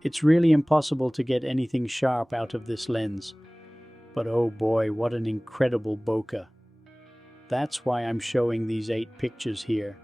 It's really impossible to get anything sharp out of this lens. But oh boy, what an incredible bokeh. That's why I'm showing these 8 pictures here.